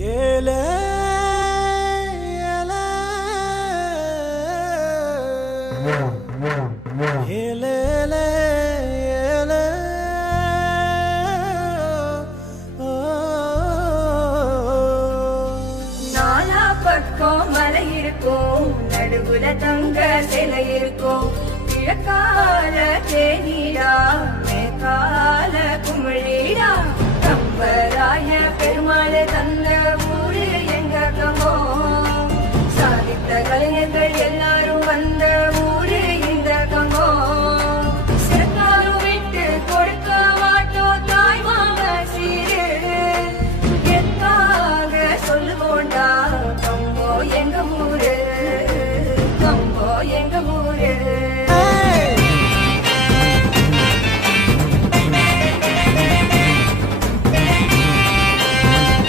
ஏலே நாலா பக்கம் மலை இருக்கும், நடுவுல தங்க சிலை இருக்கும். கிழக்கால தேனீடா, மேற்கால குமிழீடா, கம்பராய பெருமாள்